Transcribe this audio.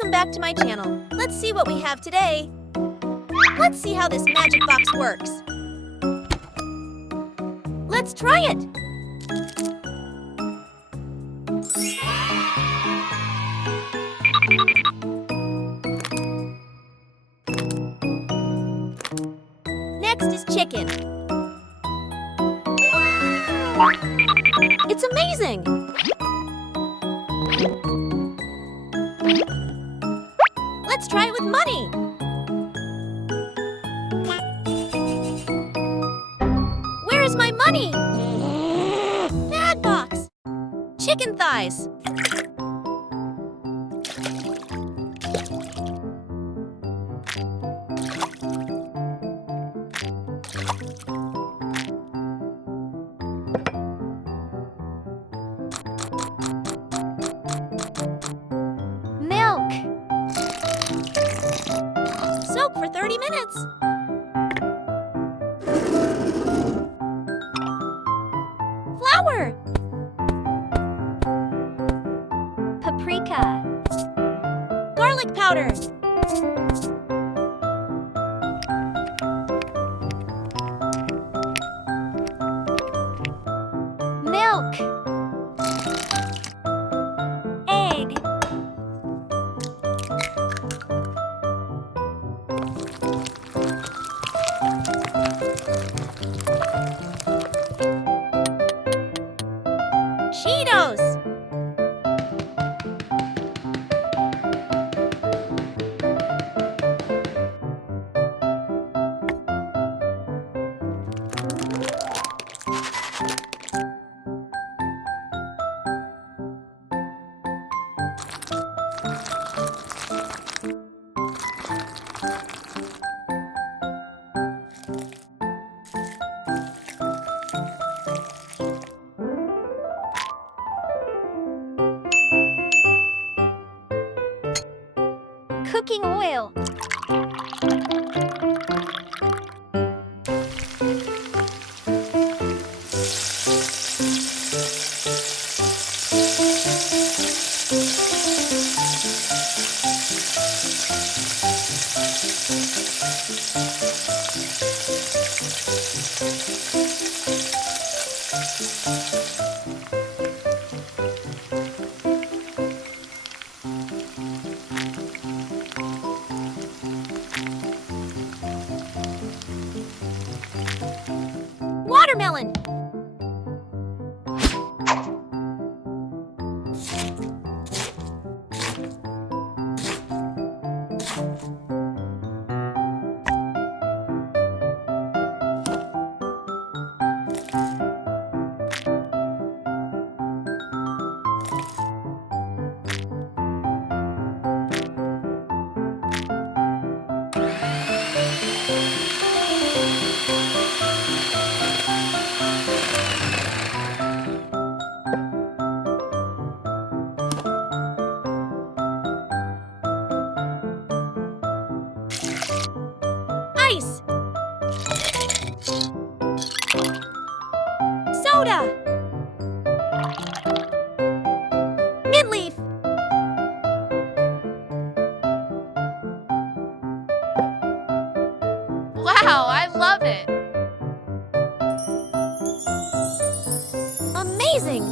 Welcome back to my channel. Let's see what we have today. Let's see how this magic box works. Let's try it. Next is chicken. It's amazing! Let's try it with money. Where is my money? Bad box. Chicken thighs. Milk. Soak for 30 minutes. Flour. Paprika. Garlic powder. Milk. Egg. Cheetos. Cooking oil. Watermelon. Ice. Soda. Mint leaf. Wow, I love it! Amazing!